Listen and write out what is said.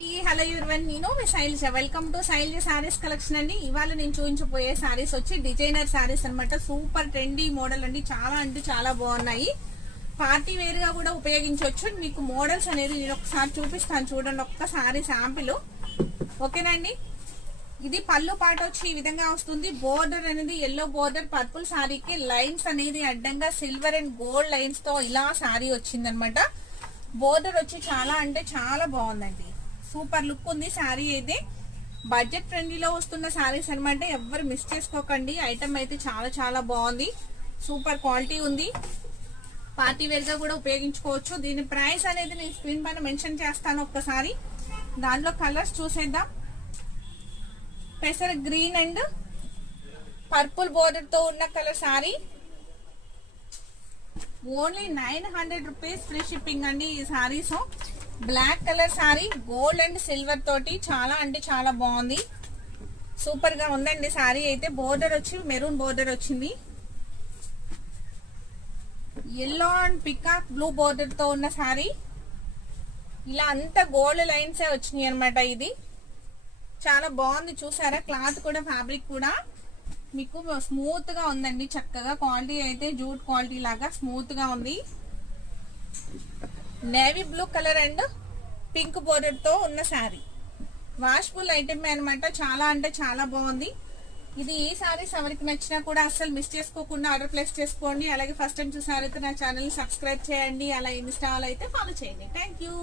Hello everyone, నేను మీ Shailaja. Welcome to Shailaja sarees collection అండి. ఇవాళ నేను చూపించబోయే సారీస్ వచ్చి డిజైనర్ సారీస్ అన్నమాట. సూపర్ ట్రెండీ మోడల్ అండి. చాలా అంటే చాలా బాగున్నాయి. పార్టీ వేర్ గా కూడా ఉపయోగించవచ్చు. మీకు మోడల్స్ అనేది నేను ఒకసారి చూపిస్తాను చూడండి. ఒక్కసారి శాంపిల్ ఓకేనండి. ఇది పళ్ళు పాట వచ్చి ఈ విధంగా వస్తుంది. బోర్డర్ అనేది ఎల్లో బోర్డర్, పర్పుల్ సారీకి లైన్స్ అనేది అడ్డంగా సిల్వర్ అండ్ గోల్డ్ లైన్స్ తో ఇలా సారీ వచ్చింది అనమాట. బోర్డర్ వచ్చి చాలా అంటే చాలా బాగుందండి. సూపర్ లుక్ ఉంది సారీ అయితే. బడ్జెట్ ఫ్రెండ్లీలో వస్తున్న సారీస్ అనమాట. ఎవ్వరు మిస్ చేసుకోకండి. ఐటమ్ అయితే చాలా చాలా బాగుంది. సూపర్ క్వాలిటీ ఉంది. పార్టీ వేర్ గా కూడా ఉపయోగించుకోవచ్చు. దీని ప్రైస్ అనేది నేను స్క్రీన్ పైన మెన్షన్ చేస్తాను ఒక్కసారి. దాంట్లో కలర్స్ చూసేద్దాం. పెసర్ గ్రీన్ అండ్ పర్పుల్ బోర్డర్ తో ఉన్న colour sari. Only 900 rupees free shipping అండి ఈ saris. Black colour sari gold and silver తోటి చాలా అంటే చాలా బాగుంది. సూపర్ గా ఉందండి సారీ అయితే. బోర్డర్ వచ్చి మెరూన్ బోర్డర్ వచ్చింది. Yellow and peacock blue border తో ఉన్న సారీ. ఇలా అంతా గోల్డ్ లైన్స్ వచ్చినాయి అనమాట. ఇది చాలా బాగుంది. చూసారా, క్లాత్ కూడా ఫ్యాబ్రిక్ కూడా మీకు స్మూత్ గా ఉందండి. చక్కగా క్వాలిటీ అయితే జూట్ క్వాలిటీ లాగా స్మూత్ గా ఉంది. Navy blue colour and pink border తో ఉన్న శారీ. వాష్ఫుల్ ఐటమ్ అనమాట. చాలా అంటే చాలా బాగుంది. ఇది ఈ సారీస్ ఎవరికి నచ్చినా కూడా అస్సలు మిస్ చేసుకోకుండా ఆర్డర్ ప్లేస్ చేసుకోండి. అలాగే ఫస్ట్ టైం చూసారైతే నా ఛానల్ ని సబ్స్క్రైబ్ చేయండి. అలా ఇన్స్టాల్ అయితే ఫాలో చేయండి. Thank you.